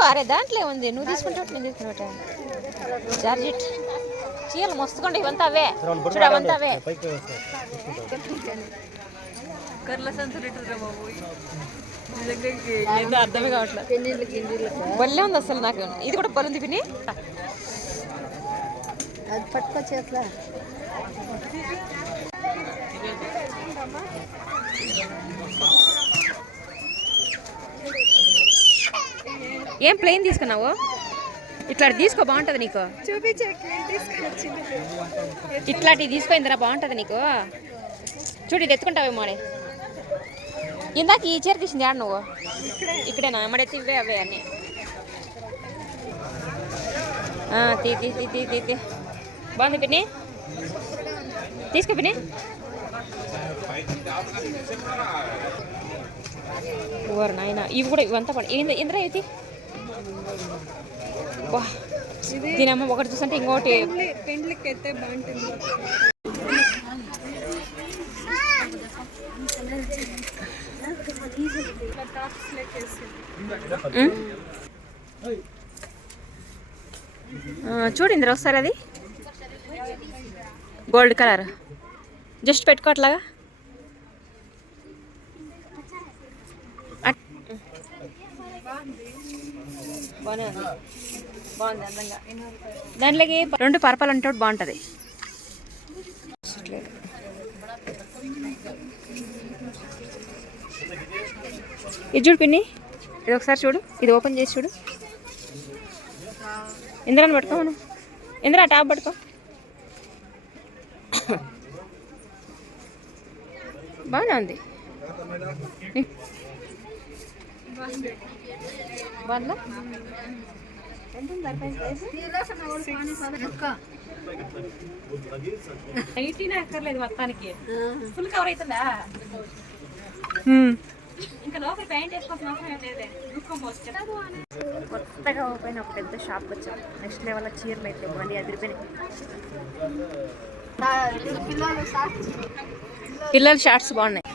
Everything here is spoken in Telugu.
తీసుకో. అరే దాంట్లో ఉంది, నువ్వు తీసుకుంటావు నేను తీసుకున్నట్ట. జార్జిట్ చీరలు మస్తుకోండి, ఇవంతా అవే చూడ, అవంతా అవే. ఏదో అర్థమే కావట్లేదు. బల్లే ఉంది అసలు. నాకు ఇది కూడా బలుంది పిన్ని. అది పట్టుకో చేతిలో. ఏం ప్లెయిన్ తీసుకున్నావు? ఇట్లాంటి తీసుకో, బాగుంటుంది నీకు. ఇట్లాంటివి తీసుకోయిందిరా, బాగుంటుంది నీకు. చూడు ఇది ఎత్తుకుంటావే మాడే. ఇందాక ఈ చీర తీసింది ఆడ నువ్వు ఇక్కడేనా? మడైతే ఇవే అవే అన్నీ. తీ తీ తీ తీ తీ తీ బాగుంది పిన్ని, తీసుకో పిన్ని. ఓరు నాయన, ఇవి కూడా ఇవంతా పడి ఇంద్రా ఇది. బా దీనమ్మ ఒకటి చూస్తుంటే ఇంకోటి. చూడు ఇంద్ర ఒకసారి, అది గోల్డ్ కలర్. జస్ట్ పెట్టుకోవట్లాగా. బాగుంది అందంగా. దాంట్లోకి 2 పర్పల్ ఉంటే బాగుంటుంది. ఇది చూడు పిన్ని, ఇది ఒకసారి చూడు, ఇది ఓపెన్ చేసి చూడు. ఇంద్రాన్ని పట్టుకో, మనం ఇంద్రా టాప్ పట్టుకో. బాగానే ఉంది. బాగుందా? అక్కర్లేదు మొత్తానికి. ఫుల్ కవర్ అవుతుందా? ఇంకా లోపల ప్యాంట్ వేసుకోవాల్సిన అవసరం ఏం లేదే. కొత్తగా ఓపెన్ ఒక పెద్ద షాప్ వచ్చాం. నెక్స్ట్ లెవెల్ చీరలు అయితే మళ్ళీ అదిరిపోయినాయి. పిల్లల షార్ట్స్ బాగున్నాయి.